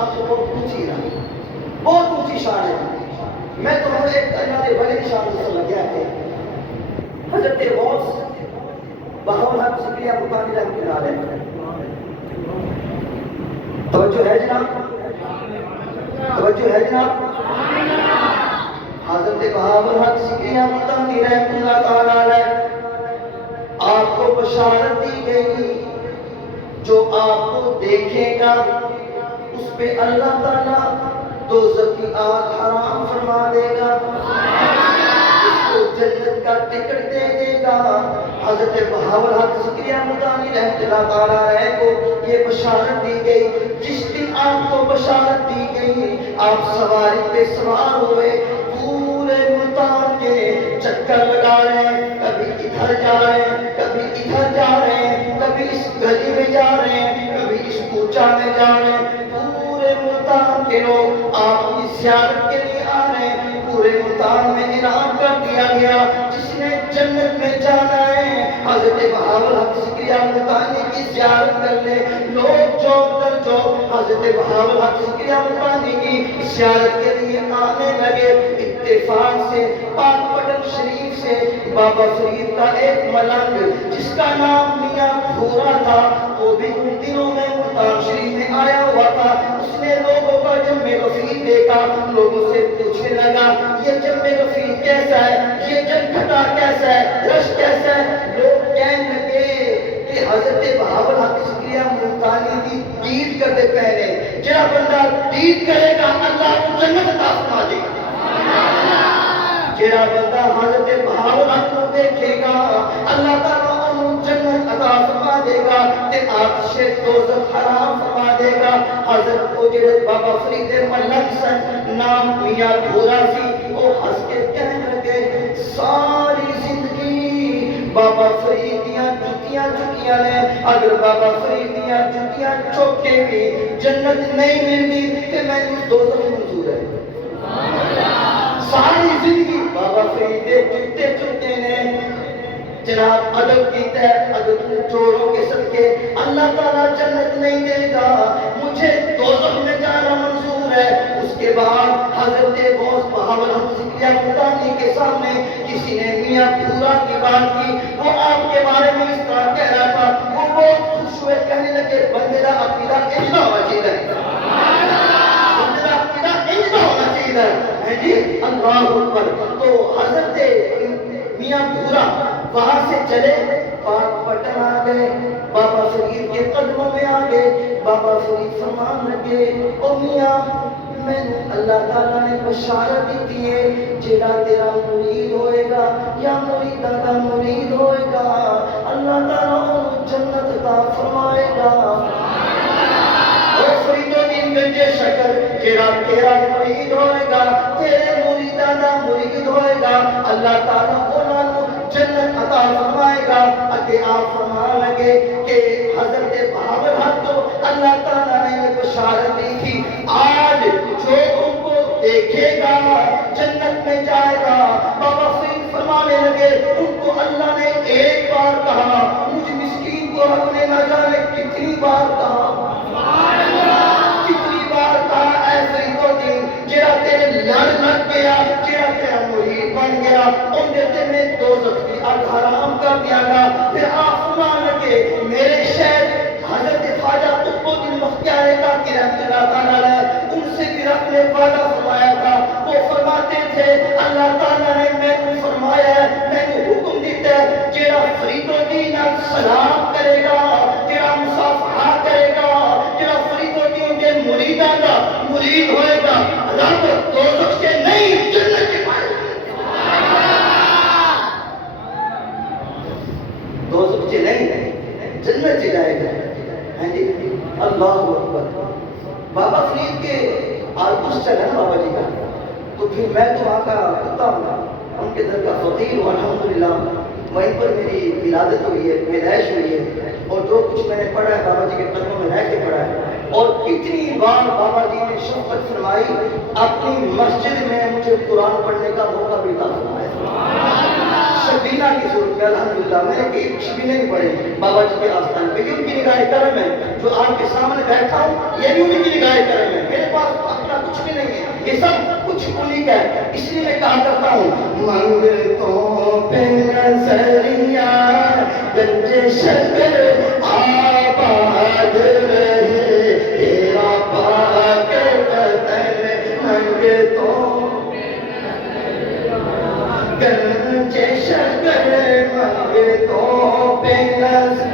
شان تو بہت اونچی ہے، بہت اونچی شان ہے. میں تمہیں ایک اللہ کے ولی کی شان سے لگیا ہے. حضرت غوث بہاول حق ذکریہ مطالعہ رحمۃ اللہ علیہ. توجہ ہے جناب، توجہ ہے جناب. حضرت بہاول حق ذکریہ مطالعہ رحمۃ اللہ تعالی علیہ، آپ کو بشارت دی گئی جو آپ کو دیکھے گا اس پہ اللہ تعالیٰ دوزخ کی آگ حرام فرما دے گا، اس کو جنت کا ٹکٹ دے دے گا. حضرت بہاول حق ذکریہ مطالعہ رحمۃ اللہ تعالی علیہ کو یہ بشارت دی گئی. جس دن آپ کو بشارت دی گئی آپ سواری پہ سوار ہوئے، پورے ملتان کے چکر لگا رہے ہیں، کبھی ادھر جا رہے ہیں، کبھی ادھر جا رہے ہیں، کبھی اس گلی میں جا رہے ہیں، کبھی اس کوچہ میں جا رہے ہیں. پورے ملتان کے لوگ آپ کی زیارت کے لیے آ رہے ہیں. پورے ملتان میں اعلان کر دیا گیا جس نے جنت میں جانا ہے حضرت بہاول حق ذکریہ مطالعہ کی زیارت کر لے. لوگ چوک در چوک حضرت بہاول حق ذکریہ مطالعہ کی زیارت کے لیے آنے لگے. اتفاق سے پاک پٹن شریف سے بابا فرید کا ایک ملنگ جس کا نام میاں بھورا تھا، وہ بھی ان دنوں میں ملتان شریف میں آیا ہوا تھا. اس نے لوگوں کا جمع رفیق دیکھا، لوگوں سے پوچھنے لگا یہ جمع رفیق کیسا ہے، یہ جمگھٹا کیسا ہے، رش کیسا ہے. لوگ کہنے لگے کہ حضرت بہاول حق ذکریہ مطالعہ کی دید کرتے پہلے جڑا بندہ دید کرے گا اللہ کو جنت عطا فرما دے گا. جڑا بندہ حضرت بہاول حق کو دیکھے گا اللہ تعالیٰ انہوں جنت عطا فرما دے گا تے آتش دوزخ حرام فرما دے گا. حضرت کو جڑے بابا فرید ملک سن نام میاں بھورا سی، وہ ہنس کے کہنے لگے ساری زندگی بابا فرید دیاں جتیاں چکیاں نے، اگر بابا فرید دیاں جتیاں چک کے بھی جنت نہیں ملتی کہ میں دوزخ منظور ہے. ساری زندگی بابا فرید جتے چکتے نے جناب ادب کیتا ہے، اگر چوروں کے صدقے اللہ تعالیٰ جنت نہیں دے گا، مجھے دوزخ میں جانا منظور ہے. اس کے بعد حضرت غوث بہاول حق ذکریہ مطالعہ کے سامنے کسی نے میاں بھورا کی بات کی. وہ آپ کے بارے میں اس طرح کہہ رہا تھا، وہ بہت خوش ہوئے، کہنے لگے بندے دا عقیدہ اجنا ہونا چاہیے، بندے دا عقیدہ اجنا ہونا چاہیے ہے جی. اللہ اکبر. تو حضرت میاں بھورا وہاں سے چلے پاک پٹن آ گئے، بابا فرید کے قدموں میں آ گئے. بابا فرید فرمان لگے او میاں میں اللہ تعالیٰ نے بشارت دی ہے جڑا تیرا مرید ہوئے گا یا مریدہ کا مرید ہوئے گا اللہ تعالیٰ انہوں جنت عطا فرمائے گا. او فرید الدین گنجے شکر جڑا تیرا مرید ہوئے گا، تیرے مریدہ کا مرید ہوئے گا اللہ تعالیٰ انہوں جنت عطا فرمائے گا. اگے آپ فرمان لگے کہ حضرت بہاول حق کو اللہ تعالیٰ نے یہ بشارت دی تھی آج جو ان کو دیکھے گا جنت میں جائے گا. بابا فرید فرمانے لگے ان کو اللہ نے ایک بار کہا، مجھ مسکین کو حق نے نہ جانے کتنی بار کہا، کتنی بار کہا اے فرید الدین جڑا تیرے لڑ لگ گیا، جڑا تیرا مرید بن گیا ان دیتے میں دوزخ کی آگ حرام کر دیا گا. پھر آپ فرمان لگے میرے شہر حضرت خواجہ قطب الدین بختیار کاکی رحمۃ اللہ تعالیٰ علیہ ان سے بھی رب نے وعدہ فرمایا تھا. وہ فرماتے تھے اللہ تعالیٰ نے میں کو فرمایا ہے، میں کو حکم دیتا ہے جڑا فرید الدین سلام کرے گا، جڑا مصافحہ کرے گا، جڑا فرید الدین کے مریداں کا مرید ہوئے گا رب دوزخ سے نہیں جنت کے پائے گا. دوزخ سے نہیں جنت سے جائے گا. جی اللہ اکبر. بابا فرید کے آلپس چل ہے نا بابا جی کا، تو پھر میں تو وہاں کا کتا ہوں، ان کے در کا فقیر ہوں الحمدللہ. وہیں پر میری ولادت ہوئی ہے، پیدائش ہوئی ہے، اور جو کچھ میں نے پڑھا ہے بابا جی کے قدموں میں رہ کے پڑھا ہے. اور کتنی بار بابا جی نے شفقت فرمائی، اپنی مسجد میں مجھے قرآن پڑھنے کا موقع بھی عطا فرمایا. شبینہ کی صورت میں الحمدللہ میں نے ایک شبینہ بھی پڑھے بابا جی کے آستان پہ. یہ ان کی نگاہ کرم ہے، جو آپ کے سامنے بیٹھا ہوں یہ بھی ان کی نگاہ کرم ہے. پاس اپنا کچھ بھی نہیں ہے، یہ سب کچھ انہیں کا ہے. اس لیے میں کہا کرتا ہوں منگتوں پہ نظریہ گنج شکر آباد رہے تیرا پاک وطن. منگتوں گنج شکر منگتوں پہ نظر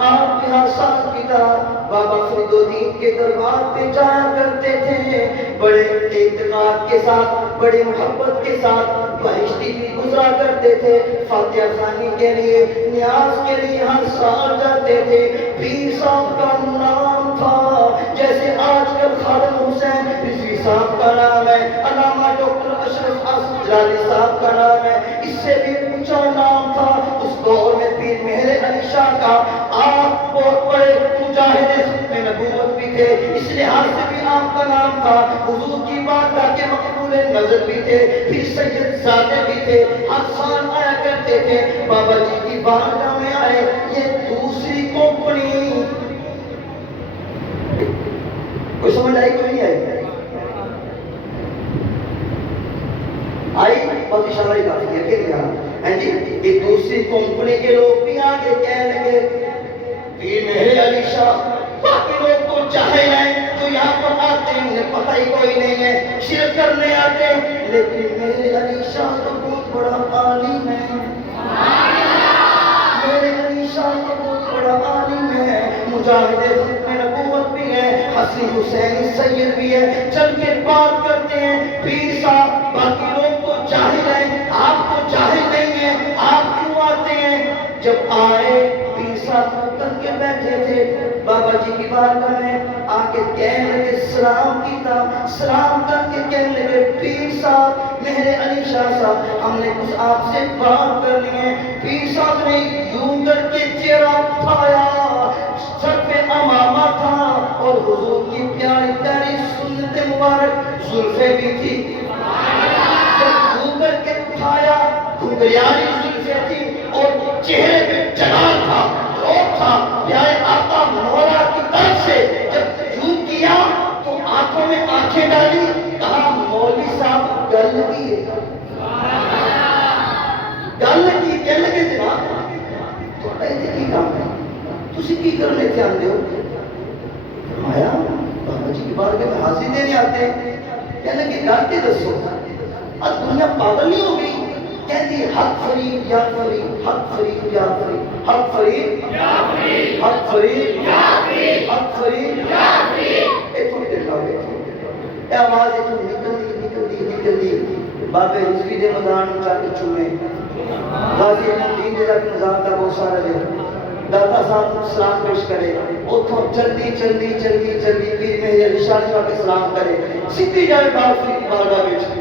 آپ یہاں سال کی طرح بابا فرید الدین کے دربار پہ جایا کرتے تھے. بڑے اعتقاد کے ساتھ، بڑے محبت کے ساتھ بہشتی بھی گزرا کرتے تھے. فاتحہ خوانی کے لیے، نیاز کے لیے ہر سال جاتے تھے. پیر صاحب کا نام تھا جیسے آج کل خادم حسین رضوی صاحب کا نام ہے، علامہ ڈاکٹر اشرف احسن جلالی صاحب کا نام ہے. اس سے بھی اونچا نام تھا اس دور میں پیر مہر علی شاہ کا. آپ بہت بڑے مجاہد ختم نبوت بھی تھے، اس لحاظ سے بھی آپ کا نام تھا. حضور کی بارگاہ کے مقبول نظر بھی تھے، پھر سید زادے بھی تھے. ہر سال آیا کرتے تھے، بابا جی کی بارگاہ میں آئے. یہ دوسری کمپنی کوئی سمجھ آئی کوئی نہیں آئی بہت اشارہ ہی کافی ہے کہ نہیں جی. ایک دوسری کمپنی کے لوگ بھی آگے کہنے لگے پیر مہر علی شاہ باقی لوگ تو چاہے ہیں جو یہاں پر آتے ہیں انہیں پتہ ہی کوئی نہیں ہے، شرک کرنے آتے ہیں، لیکن مہر علی شاہ تو بہت بڑا عالم ہے. مہر علی شاہ تو بہت بڑا عالم ہے، مجاہد ختم نبوت بھی ہے، حسین حسین سید بھی ہے. چل کے بات کرتے ہیں پیر صاحب باقی لوگ تو جاہل ہیں، آپ تو جاہل نہیں ہیں، آپ کیوں آتے ہیں؟ جب آئے پیر صاحب کر کے بیٹھے تھے بابا جی کی بارگاہ میں آ کے کہنے لگے سلام کیتا. سلام کر کے کہنے لگے پیر صاحب مہر علی شاہ صاحب ہم نے کچھ آپ سے بات کرنی ہے. پیر صاحب نے یوں کر کے چہرہ اٹھایا، سر پہ امامہ تھا اور حضور کی پیاری پیاری سنت مبارک زلفیں بھی تھی. جب یوں کر کے اٹھایا گھنگریالی زلفیں تھی اور چہرے پہ جلال تھا، روح تھا. پیارے آقا مولا کی طرف سے جب یوں کیا تو آنکھوں میں آنکھیں ڈالی، کہا مولوی صاحب گل لگی ہے، گل لگی. کہنے لگے جناب تو ایسے کی کام ہے تسی کی کرنے تھے آندے ہو؟ فرمایا بابا جی کی بارگاہ میں حاضری دینے آتے ہیں. کہنے لگے گاتے دسو اب دنیا پاگل نہیں ہو گئی؟ کہتی حق فرید یا فرید، حق فرید یا فرید، حق فرید یا فرید، حق فرید یا فرید، حق فرید یا فرید. اے تھوڑی دیر لاؤ اے آواز ہے تو نکل دی بابے رضوی دے مدان چاہ کے چومے غازی الدین دے جاتے نظام کا بہت سارا دے داتا صاحب سلام پیش کرے اتھوں جلدی پیر مہر علی شاہ جا کے سلام کرے سیدھی جائے بابا فرید بارگاہ وچ.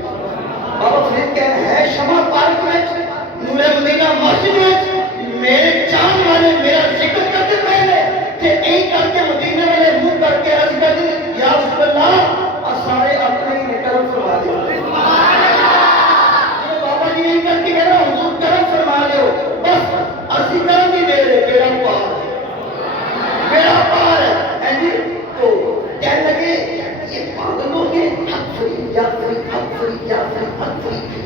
بابا فرید کہہ ہے شمع پارک وچ نور مدینہ مسجد وچ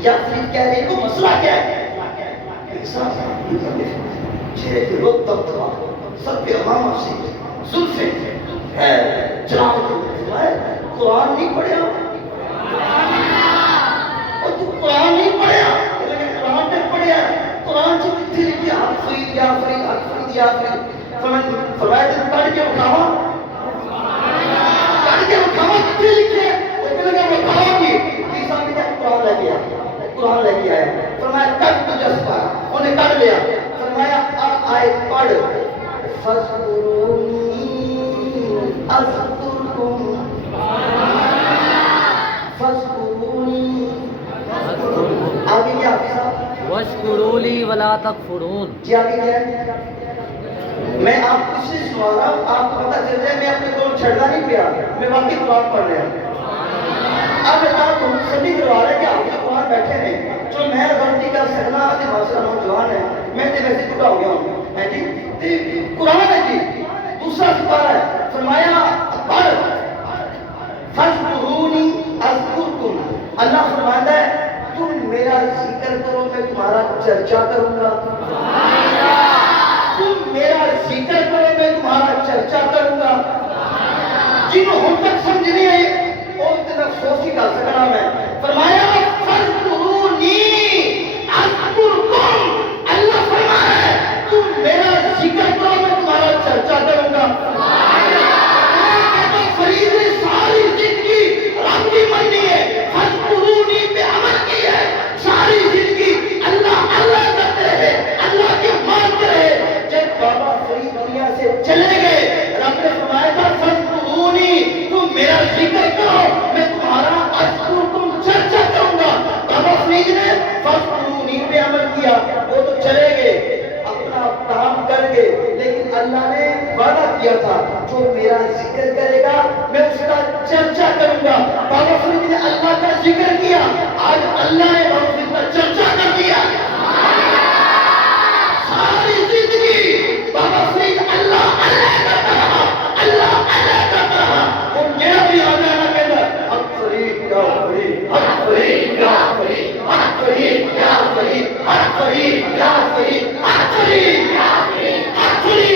یا پھر کہہ رہے کو مسئلہ کیا ہے؟ چہرے کے روک دبدبا سب کے امامہ سے زلفیں چراغ کے قرآن نہیں پڑھیا اور تو قرآن نہیں پڑھیا لیکن قرآن نے پڑھیا قرآن سے کتنے لکھی حق فرید یا فرید حق فرید یا فرید فرمایا تھا کاٹ کے اٹھاوا کتنے لکھے وہ کہنے لگا بتاؤ گی عیسیٰ نے کہا قرآن لے گیا قرآن لے کے آیا فرمایا کٹ تو جذبہ انہیں کٹ لیا فرمایا اب آئے پڑھ فَذْكُرُونِي أَذْكُرْكُمْ فَذْكُرُونِي آگے کیا حافظ صاحب وَاشْكُرُوا لِي وَلَا تَكْفُرُونَ جی آگے کیا ہے میں آپ کو اس لیے سنا رہا ہوں آپ کو پتہ چل جائے میں اپنے دور چھڑنا نہیں پیا میں واقعی قرآن پڑھ رہا ہوں اب میں تو سبھی کروا رہے کہ آپ قرآن بیٹھے ہیں جو میں غلطی کر سکنا آدھے معاشرہ نوجوان ہے میں تو ویسے ٹکا ہو گیا ہوں ہے جی قرآن ہے جی دوسرا سپارہ ہے فرمایا پڑھ فَذْكُرُونِي أَذْكُرْكُمْ اللہ فرماتا ہے تم میرا ذکر کرو میں تمہارا چرچا کروں گا تم میرا ذکر کرو میں تمہارا چرچا کروں گا جنہوں ہم تک سمجھ نہیں آئی وہ اتنا افسوس ہی کر سکنا میں فرمایا فَذْكُرُونِي أَذْكُرْكُمْ اللہ فرمایا ہے تم میرا ذکر کرو میں تمہارا چرچا کروں گا فرید نے ساری زندگی رب کی منی ہے فَذْكُرُونِي پہ عمل کی ہے ساری زندگی اللہ اللہ کرتے رہے اللہ کی مانتے رہے جب بابا فرید دنیا سے چلے گئے رب نے فرمایا تھا فَذْكُرُونِي تم میرا ذکر کرو میں تمہارا اذکرکم چرچا کروں گا بابا فرید نے فَذْكُرُونِی پہ عمل کیا وہ تو چلے گئے اپنا کام کر گئے لیکن اللہ نے وعدہ کیا تھا جو میرا ذکر کرے گا میں اس کا چرچا کروں گا بابا فرید نے اللہ کا ذکر کیا آج اللہ نے بابا فرید کا چرچا کر دیا ساری زندگی بابا فرید اللہ اللہ کرتا رہا اللہ اللہ کرتا رہا وہ میرا بھی آ جانا کہنا حق فرید یا فرید حق فرید یا فرید حق فرید یا فرید حق فرید یا فرید حق فرید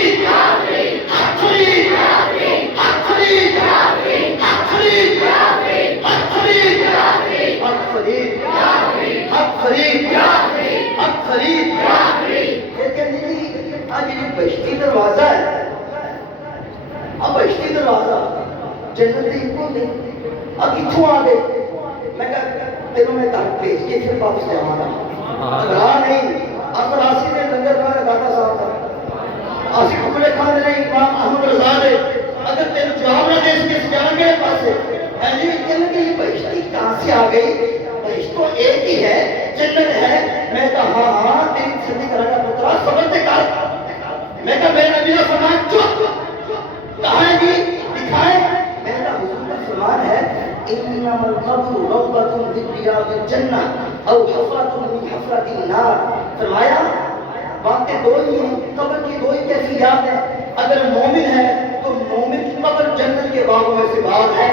یا فرید حق فرید یا فرید حق فرید یا فرید حق فرید یا فرید حق فرید یا فرید حق فرید یا فرید حق فرید یا فرید حق فرید یا فرید حق فرید یا فرید پھر کہتے ہیں آج یہ بہشتی دروازہ ہے اب بہشتی دروازہ جنت ہی کو دے اب کتھوں آ گئے میں کہا تینوں میں تک بھیج کے پھر واپس لے آنا رہا نہیں اب راسی نے لنگر کھانا داتا صاحب تھا آسی ٹکڑے کھانے نہیں امام احمد رضا نے اگر تینوں جواب نہ دے اس کے جان گئے پاس سے ہے جی کہنے کہ یہ بہشتی کہاں سے آ گئی بہشت تو ایک ہی ہے جنت ہے میں کہا ہاں تیری صدیق کرا کا پترا صبر سے کر میں کہا میرے نبی نے فرمایا چپ کہاں ہے جی دکھائے میں کہا حضور کا فرمان ہے انما القبر روضۃ من ریاض الجنہ او حفرۃ من حفرۃ النار فرمایا باتیں دو ہی ہیں قبر کی دو ہی کیفیات ہیں اگر مومن ہے تو مومن کی قبر جنت کے باغوں میں سے باغ ہے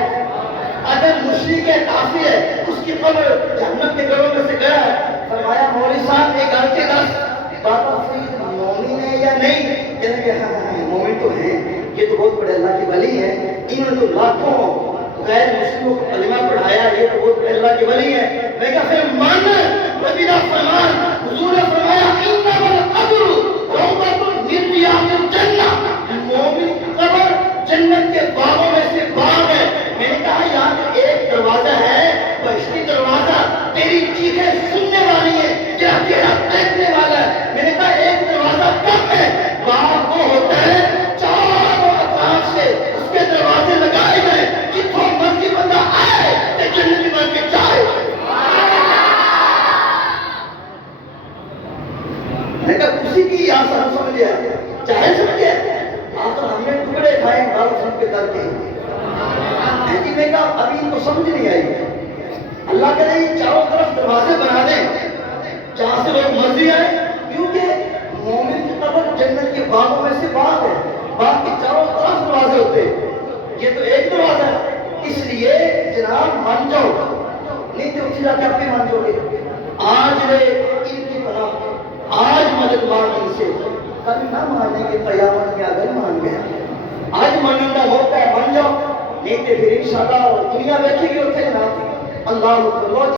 اگر مشرک ہے کافر ہے اس کی قبر جہنم کے گڑھوں میں سے گیا ہے فرمایا مولوی صاحب ایک گھر کے 10 بابا فرید مومن ہے یا نہیں کہنے کہ ہاں مومن تو ہیں یہ تو بہت بڑے اللہ کے ولی ہیں انہوں نے تو لاکھوں غیر مسلموں کو کلمہ پڑھایا یہ تو بہت بڑے اللہ کے ولی ہیں میں کہا پھر مان نبی کا فرمان حضور نے فرمایا انما القبر روضۃ من ریاض الجنہ مومن کی قبر جنت کے باغوں میں سے باغ ہے میں نے کہا یہاں تو ایک دروازہ ہے بہشتی دروازہ تیری چیخیں سننے والی ہے تیرا چہرہ دیکھنے والا ہے میں نے کہا ایک دروازہ کم ہے باغ وہ ہوتا ہے چاروں اطراف سے اس کے دروازے لگائے گئے جتوں مرضی بندہ آئے کہ جنت بن کے جائے میں نے کہا کسی کی یہاں سب سمجھے چاہے سمجھے آخر ہم نے ٹکڑے کھائے بابا فرید کے در کے میں کہا ابھی ان کو سمجھ نہیں آئی اللہ کرے یہ چاروں طرف دروازے بنا دیں جہاں سے لوگ مرضی آئے کیونکہ مومن کی قبر جنت کے باغوں میں سے باغ ہے باغ کے چاروں طرف دروازے ہوتے یہ تو ایک دروازہ ہے اس لیے جناب مان جاؤ نہیں تو اٹھ جا کے اپنے مان جاؤ گے آج رے ان کی طرح آج مدد مانگ ان سے، کل نہ مانیں گے قیامت میں اگر مان گیا. آج ماننے کا موقع ہے، مان جاؤ، نہیں تو پھر انشاءاللہ دنیا بیٹھے گی اتنے جناب. اللہ اکبر.